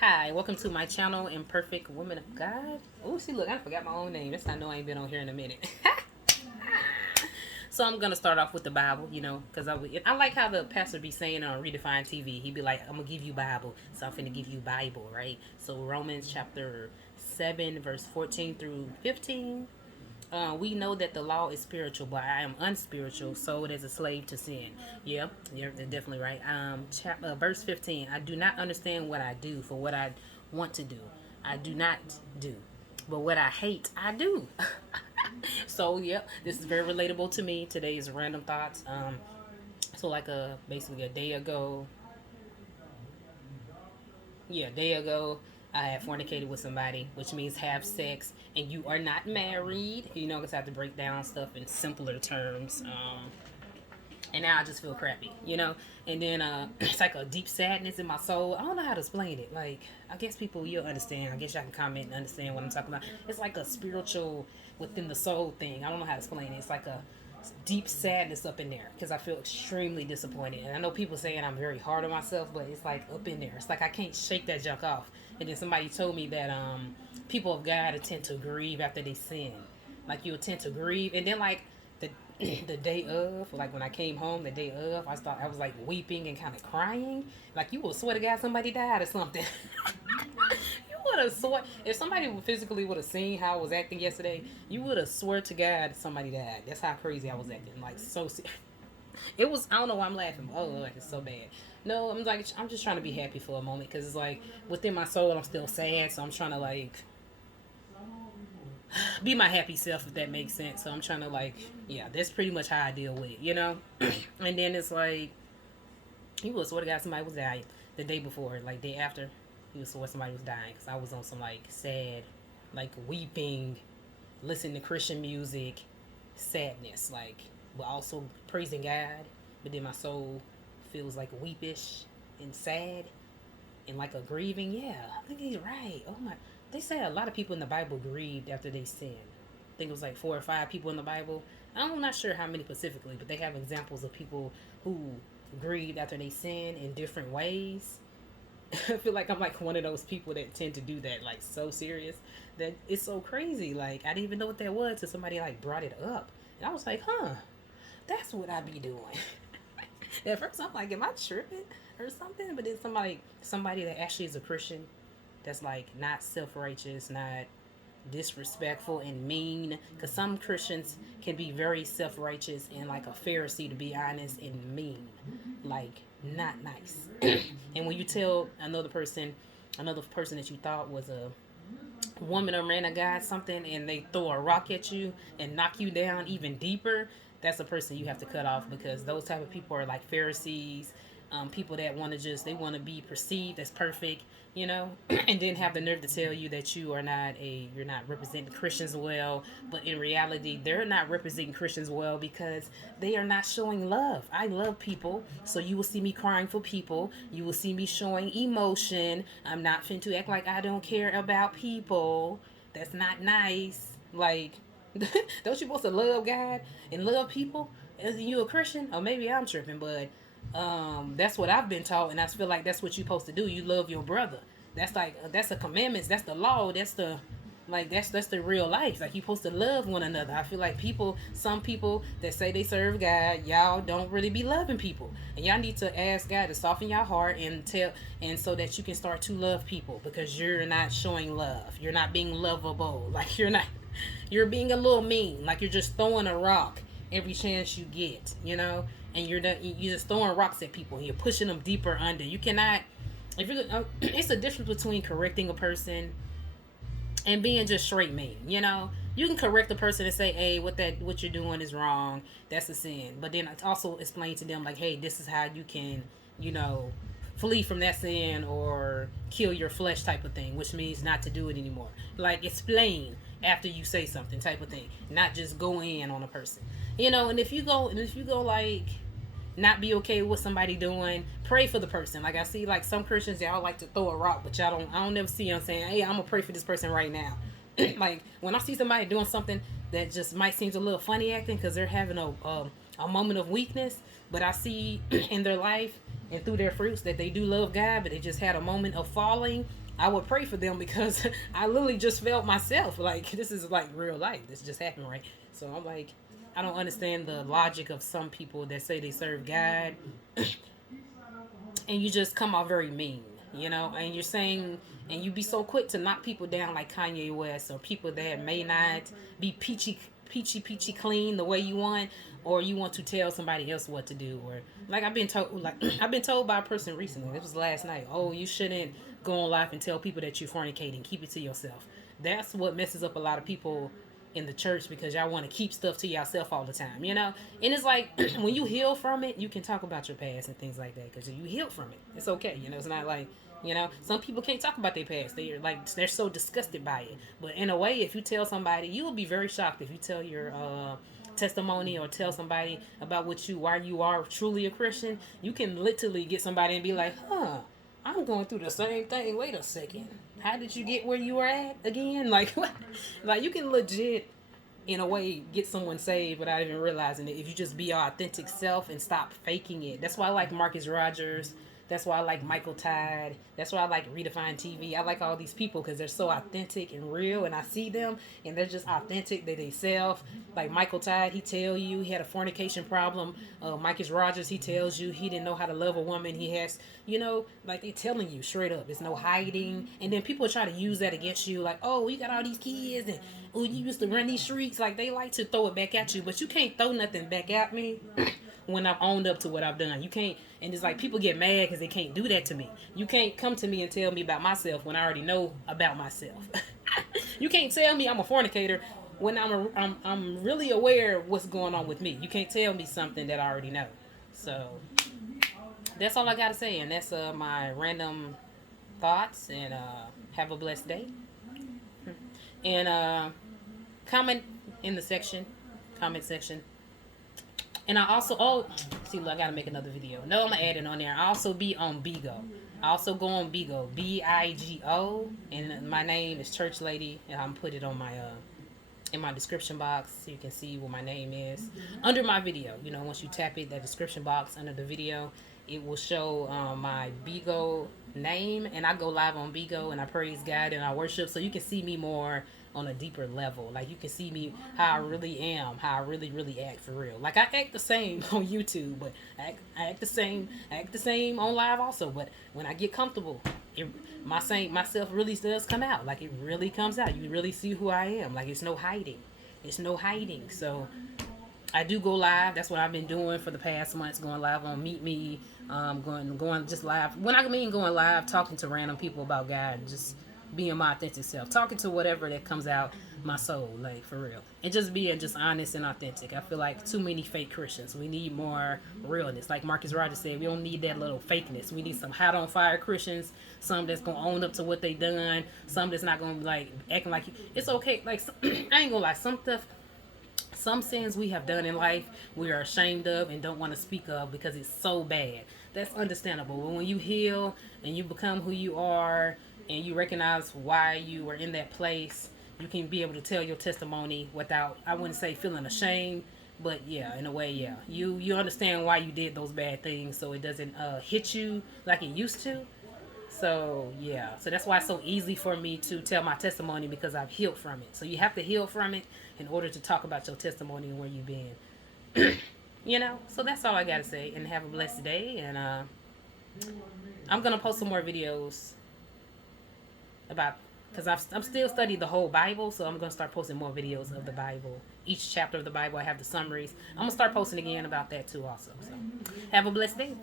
Hi, welcome to my channel, Imperfect Woman of God. Oh, see, look, I forgot my own name. That's how I know I ain't been on here in a minute. So I'm gonna start off with the Bible, because I like how the pastor be saying on Redefined TV. He be like, "I'm gonna give you Bible," so I'm finna give you Bible, right? So Romans chapter 7, verse 14 through 15. We know that the law is spiritual, but I am unspiritual, sold as a slave to sin. Yep, you're definitely right. Verse 15. I do not understand what I do, for what I want to do, I do not do, but what I hate, I do. So, yep, this is very relatable to me. Today's random thoughts. So like basically a day ago, yeah, a day ago, I had fornicated with somebody, which means have sex, and you are not married. Because I have to break down stuff in simpler terms. And now I just feel crappy. And then it's like a deep sadness in my soul. I don't know how to explain it. Like, I guess people, you'll understand. I guess y'all can comment and understand what I'm talking about. It's like a spiritual within the soul thing. I don't know how to explain it. It's like a deep sadness up in there because I feel extremely disappointed. And I know people saying I'm very hard on myself, but it's like up in there. It's like I can't shake that junk off. And then somebody told me that people of God tend to grieve after they sin. Like you'll tend to grieve, and then like the the day of, like when I came home, the day of, I was like weeping and kind of crying. Like you will swear to God somebody died or something. You would have swear if somebody physically would have seen how I was acting yesterday. You would have swear to God somebody died. That's how crazy I was acting. Like so, it was. I don't know why I'm laughing. Oh, Lord, it's so bad. No, I'm just trying to be happy for a moment because it's like within my soul I'm still sad. So I'm trying to like be my happy self if that makes sense. So I'm trying to like, yeah, that's pretty much how I deal with it. And then it's like he was swear to God somebody was dying the day before, like day after. He was swear somebody was dying because I was on some like sad, like weeping, listening to Christian music, sadness, like, but also praising God. But then my soul feels like weepish and sad and like a grieving. Yeah, I think he's right. Oh my, they say a lot of people in the Bible grieved after they sinned. I think it was like 4 or 5 people in the Bible. I'm not sure how many specifically, but they have examples of people who grieved after they sinned in different ways. I feel like I'm like one of those people that tend to do that, like so serious that it's so crazy. Like I didn't even know what that was until somebody like brought it up, and I was like, huh, that's what I be doing. At first, I'm like, am I tripping or something? But then somebody that actually is a Christian, that's like not self righteous, not disrespectful and mean. Because some Christians can be very self righteous and like a Pharisee, to be honest, and mean, like not nice. And when you tell another person that you thought was a woman or man of God something, and they throw a rock at you and knock you down even deeper, that's a person you have to cut off because those type of people are like Pharisees, people that want to just they want to be perceived as perfect, and then have the nerve to tell you that you're not representing Christians well, but in reality they're not representing Christians well because they are not showing love. I love people, so you will see me crying for people. You will see me showing emotion. I'm not fin to act like I don't care about people. That's not nice. Like, don't you supposed to love God and love people? Is you a Christian? Or maybe I'm tripping, but that's what I've been taught, and I feel like that's what you're supposed to do. You love your brother. That's like that's the commandments. That's the law. That's the real life. Like you're supposed to love one another. I feel like some people that say they serve God, y'all don't really be loving people, and y'all need to ask God to soften your heart and so that you can start to love people because you're not showing love. You're not being lovable. Like you're not. You're being a little mean. Like you're just throwing a rock every chance you get, and you're just throwing rocks at people and you're pushing them deeper under. You cannot. If you, it's a difference between correcting a person and being just straight mean. You can correct the person and say, "Hey, what you're doing is wrong. That's a sin." But then I also explain to them like, "Hey, this is how you can, you know, flee from that sin or kill your flesh type of thing," which means not to do it anymore. Like explain after you say something type of thing, not just go in on a person. And if you go like not be okay with what somebody doing, pray for the person. Like I see like some Christians, y'all like to throw a rock, but I don't never see them saying, "Hey, I'm gonna pray for this person right now." Like when I see somebody doing something that just might seem a little funny acting because they're having a moment of weakness, but I see in their life and through their fruits that they do love God, but they just had a moment of falling, I would pray for them because I literally just felt myself like this is like real life. This just happened, right? So I'm like, I don't understand the logic of some people that say they serve God and you just come out very mean, and you're saying, and you be so quick to knock people down like Kanye West, or people that may not be peachy clean the way you want, or you want to tell somebody else what to do, or like I've been told by a person recently, this was last night, oh, you shouldn't go on live and tell people that you're fornicating, keep it to yourself. That's what messes up a lot of people in the church, because y'all want to keep stuff to yourself all the time, and it's like when you heal from it, you can talk about your past and things like that, because you healed from it, it's okay, it's not like, some people can't talk about their past, they're so disgusted by it. But in a way, if you tell somebody, you will be very shocked if you tell your testimony, or tell somebody about why you are truly a Christian. You can literally get somebody and be like, I'm going through the same thing. Wait a second. How did you get where you were at again? Like, what? Like, you can legit, in a way, get someone saved without even realizing it if you just be your authentic self and stop faking it. That's why I like Marcus Rogers. That's why I like Michael Tide. That's why I like Redefine TV. I like all these people because they're so authentic and real, and I see them and they're just authentic. They self. Like Michael Tide, he tell you he had a fornication problem. Marcus Rogers, he tells you he didn't know how to love a woman. He has, like they telling you straight up. There's no hiding. And then people try to use that against you, like, oh, you got all these kids and oh, you used to run these streets. Like they like to throw it back at you, but you can't throw nothing back at me. When I've owned up to what I've done. You can't, and it's like people get mad because they can't do that to me. You can't come to me and tell me about myself when I already know about myself. You can't tell me I'm a fornicator when I'm really aware of what's going on with me. You can't tell me something that I already know. So that's all I gotta say, and that's my random thoughts. And have a blessed day. And comment in the comment section. And I also, see, look, I gotta make another video. No, I'm gonna add it on there. I also be on Bigo. I also go on Bigo, Bigo, and my name is Church Lady, and I'm put it on my in my description box so you can see what my name is under my video. Once you tap it, that description box under the video, it will show my Bigo name, and I go live on Bigo and I praise God and I worship, so you can see me more on a deeper level. Like you can see me how I really am, how I really act for real. Like I act the same on YouTube, but I act the same on live also. But when I get comfortable, myself really does come out. Like it really comes out. You really see who I am. Like it's no hiding. So I do go live. That's what I've been doing for the past months, going live on Meet Me, going just live. When I mean going live, talking to random people about God, just being my authentic self, talking to whatever that comes out my soul, like for real, and just being just honest and authentic. I feel like too many fake Christians. We need more realness. Like Marcus Rogers said, we don't need that little fakeness. We need some hot on fire Christians, some that's gonna own up to what they done, some that's not gonna be like acting like it's okay. Like I ain't gonna lie, some sins we have done in life we are ashamed of and don't want to speak of because it's so bad. That's understandable. But when you heal and you become who you are and you recognize why you were in that place, you can be able to tell your testimony without, I wouldn't say feeling ashamed, but yeah, in a way, yeah. You understand why you did those bad things, so it doesn't hit you like it used to. So yeah, so that's why it's so easy for me to tell my testimony, because I've healed from it. So you have to heal from it in order to talk about your testimony and where you've been. So that's all I gotta say, and have a blessed day. And I'm gonna post some more videos about, because I'm still studying the whole Bible, so I'm gonna start posting more videos of the Bible. Each chapter of the Bible, I have the summaries. I'm gonna start posting again about that too also. So have a blessed day.